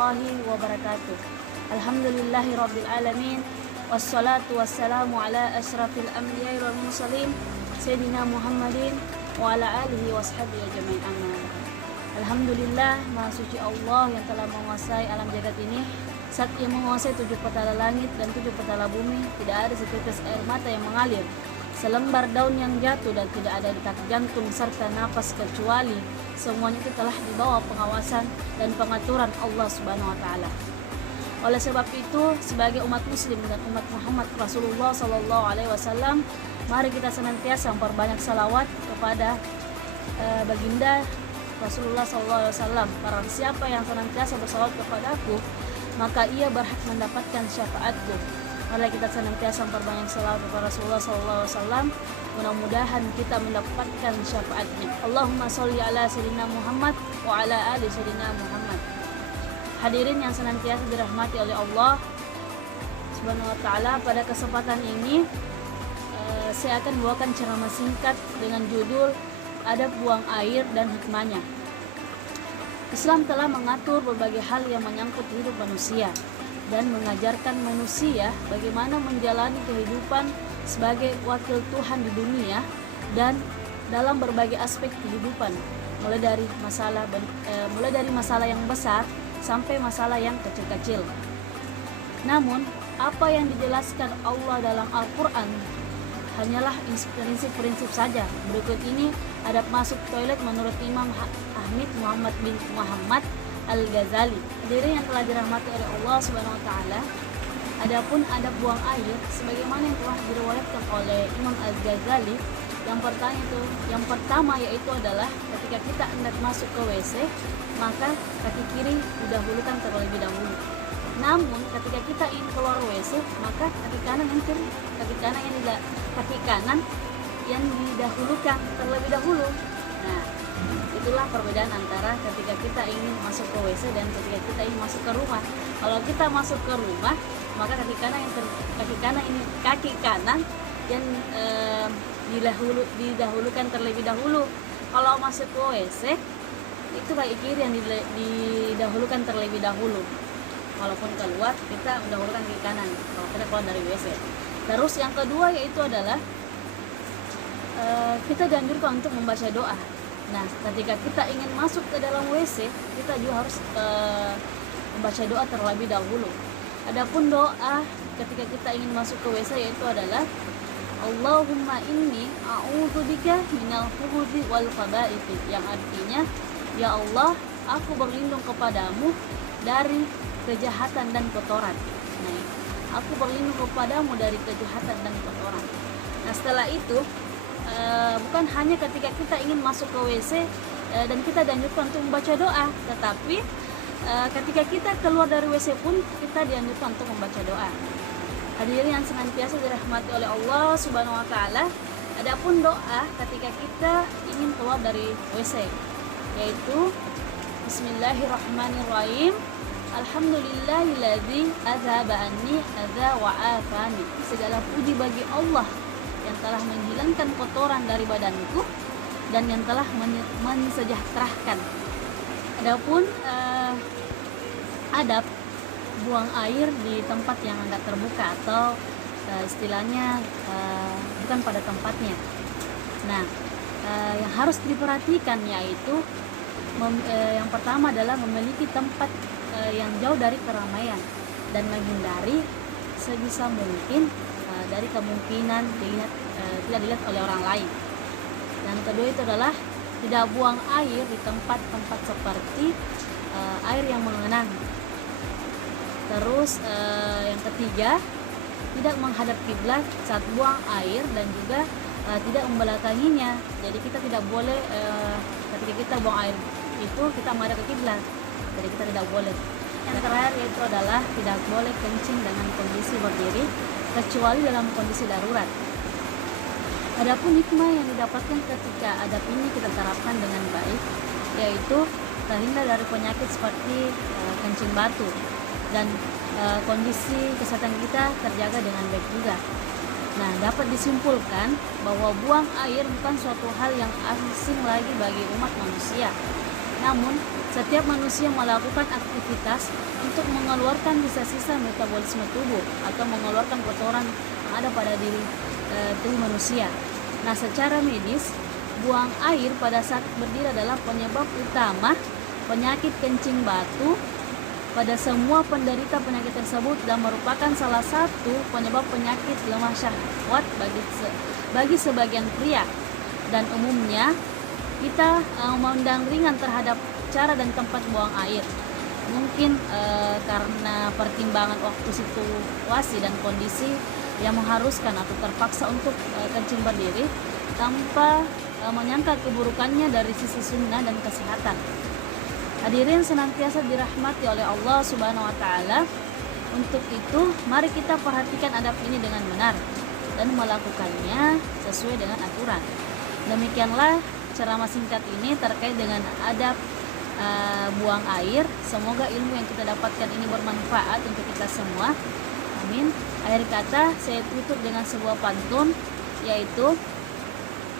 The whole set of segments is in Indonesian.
warahmatullahi wabarakatuh. Alhamdulillahi rabbil alamin. Wassalatu wassalamu ala asyrafil anbiya'i wal mursalin Sayyidina Muhammadin wa ala alihi washabihi ajma'in, amma ba'd. Alhamdulillah, Maha Suci Allah yang telah menguasai alam jagat ini. Saat Ia menguasai 7 petala langit dan 7 petala bumi, tidak ada setetes air mata yang mengalir, selembar daun yang jatuh, dan tidak ada detak jantung serta napas, kecuali semuanya itu telah di bawah pengawasan dan pengaturan Allah Subhanahu wa taala. Oleh sebab itu, sebagai umat muslim dan umat Muhammad Rasulullah sallallahu alaihi wasallam, mari kita senantiasa memperbanyak salawat kepada baginda Rasulullah sallallahu alaihi wasallam. Barang siapa yang senantiasa bersalawat kepadaku, maka ia berhak mendapatkan syafaatku. Mari kita senantiasa memperbanyak salawat kepada Rasulullah sallallahu alaihi wasallam. Mudah-mudahan kita mendapatkan syafaatnya. Allahumma sholli ala sayyidina Muhammad wa ala ali sayyidina Muhammad. Hadirin yang senantiasa dirahmati oleh Allah Subhanahu wa taala, pada kesempatan ini saya akan membawakan ceramah singkat dengan judul Adab Buang Air dan Hikmahnya. Islam telah mengatur berbagai hal yang menyangkut hidup manusia dan mengajarkan manusia bagaimana menjalani kehidupan sebagai wakil Tuhan di dunia dan dalam berbagai aspek kehidupan, mulai dari masalah yang besar sampai masalah yang kecil-kecil. Namun, apa yang dijelaskan Allah dalam Al-Quran hanyalah prinsip-prinsip saja. Berikut ini adab masuk toilet menurut Imam Ahmad Muhammad bin Muhammad Al-Ghazali. Hadirin yang telah dirahmati oleh Allah Subhanahu wa taala, adapun adab buang air sebagaimana yang telah diriwayatkan oleh Imam Al-Ghazali, yang pertama yaitu adalah ketika kita hendak masuk ke WC, maka kaki kiri didahulukan terlebih dahulu. Namun ketika kita ingin keluar WC, maka kaki kanan yang didahulukan terlebih dahulu. Nah, itulah perbedaan antara ketika kita ingin masuk ke WC dan ketika kita ingin masuk ke rumah. Kalau kita masuk ke rumah, maka kaki kanan yang didahulukan terlebih dahulu. Kalau masuk ke WC, itu kaki kiri yang didahulukan terlebih dahulu. Walaupun keluar, kita mendahulukan kaki kanan kalau kita keluar dari WC. Terus yang kedua yaitu adalah kita dianjurkan untuk membaca doa. Nah, ketika kita ingin masuk ke dalam WC, kita juga harus membaca doa terlebih dahulu. Adapun doa ketika kita ingin masuk ke WC yaitu adalah Allahumma inni a'udzubika minal khubuthi wal khaba'ith, yang artinya, ya Allah, aku berlindung kepadamu dari kejahatan dan kotoran. Nah, aku berlindung kepadamu dari kejahatan dan kotoran. Nah, setelah itu bukan hanya ketika kita ingin masuk ke WC dan kita dianjurkan untuk membaca doa, tetapi ketika kita keluar dari WC pun kita dianjurkan untuk membaca doa. Hadirin yang senantiasa dirahmati oleh Allah Subhanahu wa taala, adapun doa ketika kita ingin keluar dari WC yaitu Bismillahirrahmanirrahim. Alhamdulillahilladzi adzhaba anni adza wa afani. Segala puji bagi Allah yang telah menghilangkan kotoran dari badanku dan yang telah mensejahterakan. Adapun adab buang air di tempat yang agak terbuka atau istilahnya bukan pada tempatnya. Nah, yang harus diperhatikan yaitu yang pertama adalah memiliki tempat yang jauh dari keramaian dan menghindari sebisa mungkin dari kemungkinan tidak dilihat oleh orang lain. Dan kedua itu adalah tidak buang air di tempat-tempat seperti air yang mengenang. Terus yang ketiga, tidak menghadap kiblat saat buang air dan juga tidak membelakanginya. Jadi kita tidak boleh ketika kita buang air itu kita menghadap ke kiblat. Jadi kita tidak boleh. Yang terakhir yaitu adalah tidak boleh kencing dengan kondisi berdiri kecuali dalam kondisi darurat. Adapun hikmah yang didapatkan ketika adab ini kita terapkan dengan baik, yaitu terhindar dari penyakit seperti kencing batu dan kondisi kesehatan kita terjaga dengan baik juga. Nah, dapat disimpulkan bahwa buang air bukan suatu hal yang asing lagi bagi umat manusia. Namun, setiap manusia melakukan aktivitas untuk mengeluarkan sisa-sisa metabolisme tubuh atau mengeluarkan kotoran yang ada pada diri tubuh manusia. Nah, secara medis, buang air pada saat berdiri adalah penyebab utama penyakit kencing batu pada semua penderita penyakit tersebut dan merupakan salah satu penyebab penyakit lemah syahwat bagi sebagian pria. Dan umumnya kita memandang ringan terhadap cara dan tempat buang air. Mungkin karena pertimbangan waktu, situasi, dan kondisi yang mengharuskan atau terpaksa untuk kencing berdiri tanpa menyangka keburukannya dari sisi sunnah dan kesehatan. Hadirin senantiasa dirahmati oleh Allah Subhanahu wa Ta'ala. Untuk itu, mari kita perhatikan adab ini dengan benar dan melakukannya sesuai dengan aturan. Demikianlah ceramah singkat ini terkait dengan adab buang air. Semoga ilmu yang kita dapatkan ini bermanfaat untuk kita semua. Amin. Akhir kata, saya tutup dengan sebuah pantun, yaitu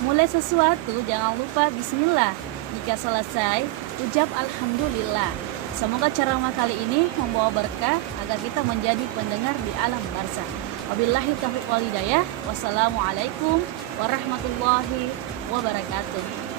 mulai sesuatu jangan lupa bismillah. Jika selesai, ucap alhamdulillah. Semoga ceramah kali ini membawa berkah agar kita menjadi pendengar di alam barzakh. Wabillahi taufiq wal hidayah. Wassalamualaikum warahmatullahi wabarakatuh.